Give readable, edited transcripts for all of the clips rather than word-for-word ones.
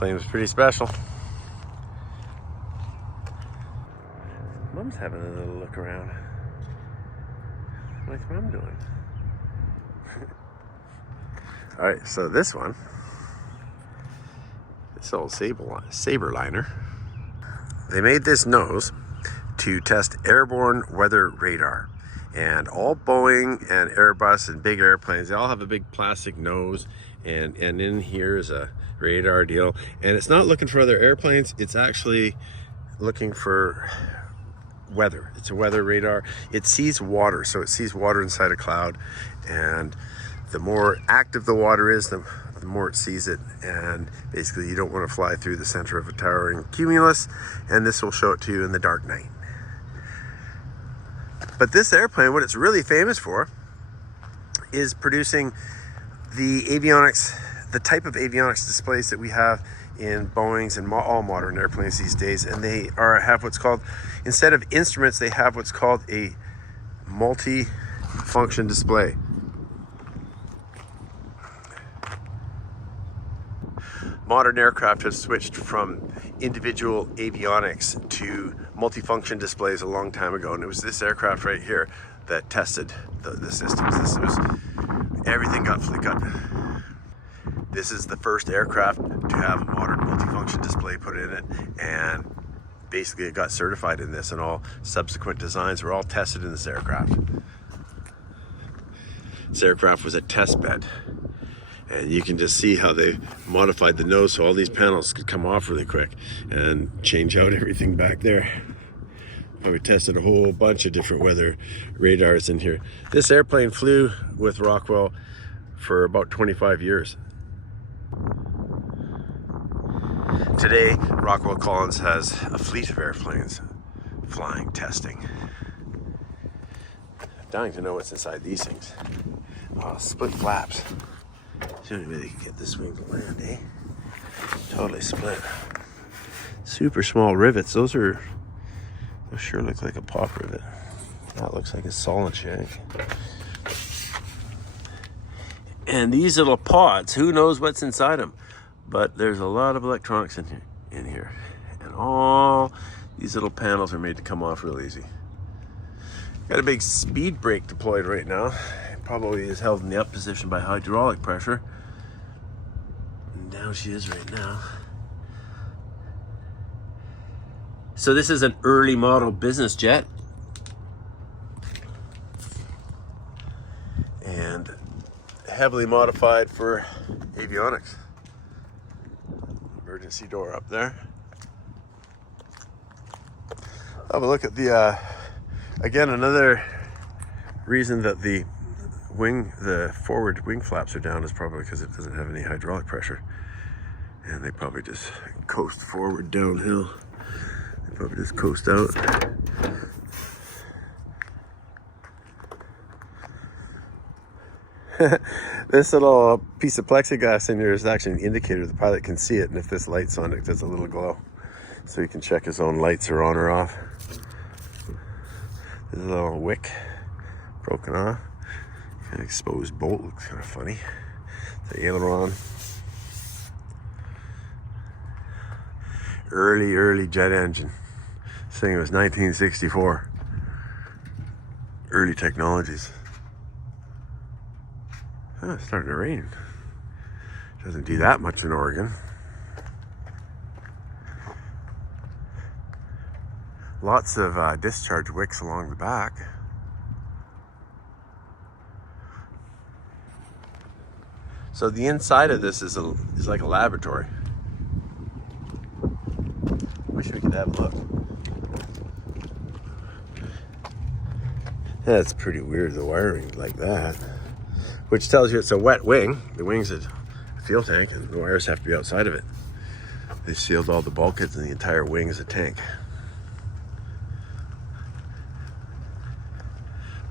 plane was pretty special. Mom's having a little look around. What's Mom doing? Alright, so this one, this old Sabreliner, they made this nose to test airborne weather radar. And all Boeing and Airbus and big airplanes, they all have a big plastic nose, and in here is a radar deal. And it's not looking for other airplanes, it's actually looking for weather. It's a weather radar. It sees water, so it sees water inside a cloud, and the more active the water is, the more it sees it. And basically you don't want to fly through the center of a towering cumulus, and this will show it to you in the dark night. But this airplane, what it's really famous for is producing the avionics, the type of avionics displays that we have in Boeings and all modern airplanes these days. And they have what's called, instead of instruments, they have what's called a multi-function display. Modern aircraft have switched from individual avionics to multifunction displays a long time ago, and it was this aircraft right here that tested the systems. This was, everything got This is the first aircraft to have a modern multifunction display put in it, and basically it got certified in this, and all subsequent designs were all tested in this aircraft. This aircraft was a test bed. And you can just see how they modified the nose so all these panels could come off really quick and change out everything back there. We tested a whole bunch of different weather radars in here. This airplane flew with Rockwell for about 25 years. Today, Rockwell Collins has a fleet of airplanes flying, testing. I'm dying to know what's inside these things. Oh, split flaps. The only way they can get this wing to land, eh? Totally split. Super small rivets. Those sure look like a pop rivet. That looks like a solid shank. And these little pods, who knows what's inside them? But there's a lot of electronics in here. And all these little panels are made to come off real easy. Got a big speed brake deployed right now. It probably is held in the up position by hydraulic pressure. And down she is right now. So this is an early model business jet. And heavily modified for avionics. Emergency door up there. Have a look at the, again, another reason that the forward wing flaps are down is probably because it doesn't have any hydraulic pressure. And they probably just coast forward downhill. They probably just coast out. This little piece of plexiglass in here is actually an indicator. The pilot can see it, and if this light's on, it does a little glow. So he can check his own lights are on or off. There's a little wick broken off. An exposed bolt, looks kind of funny. The aileron. Early jet engine. This thing was 1964. Early technologies. Oh, it's starting to rain. Doesn't do that much in Oregon. Lots of discharge wicks along the back. So the inside of this is like a laboratory. Wish we could have a look. That's pretty weird, the wiring like that. Which tells you it's a wet wing. The wing's a fuel tank, and the wires have to be outside of it. They sealed all the bulkheads, and the entire wing is a tank.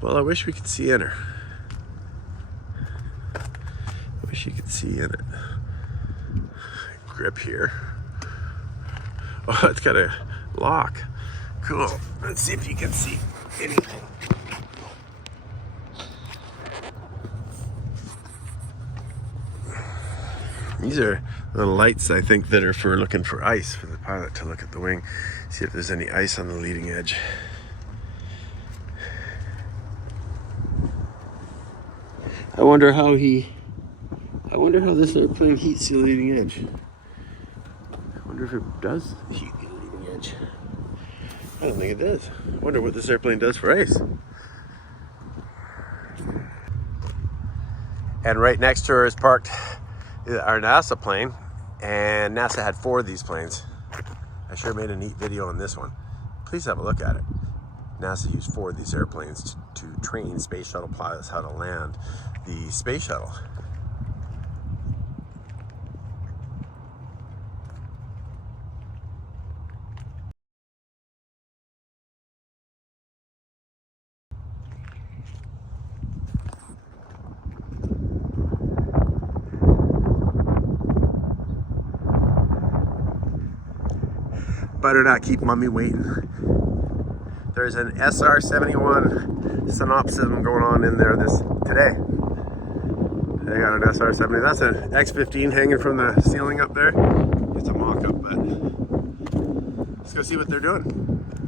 Well, I wish we could see in her. I wish you could see in it. Grip here. Oh, it's got a lock. Cool. Let's see if you can see anything. These are little lights, I think, that are for looking for ice, for the pilot to look at the wing, see if there's any ice on the leading edge. I wonder how this airplane heats the leading edge. I wonder if it does heat the leading edge. I don't think it does. I wonder what this airplane does for ice. And right next to her is parked our NASA plane, and NASA had 4 of these planes. I sure made a neat video on this one. Please have a look at it. NASA used 4 of these airplanes to train space shuttle pilots how to land the space shuttle. Better not keep mommy waiting. There's an SR-71 synopsism going on in there today. They got an SR-70. That's an X-15 hanging from the ceiling up there. It's a mock-up, but let's go see what they're doing.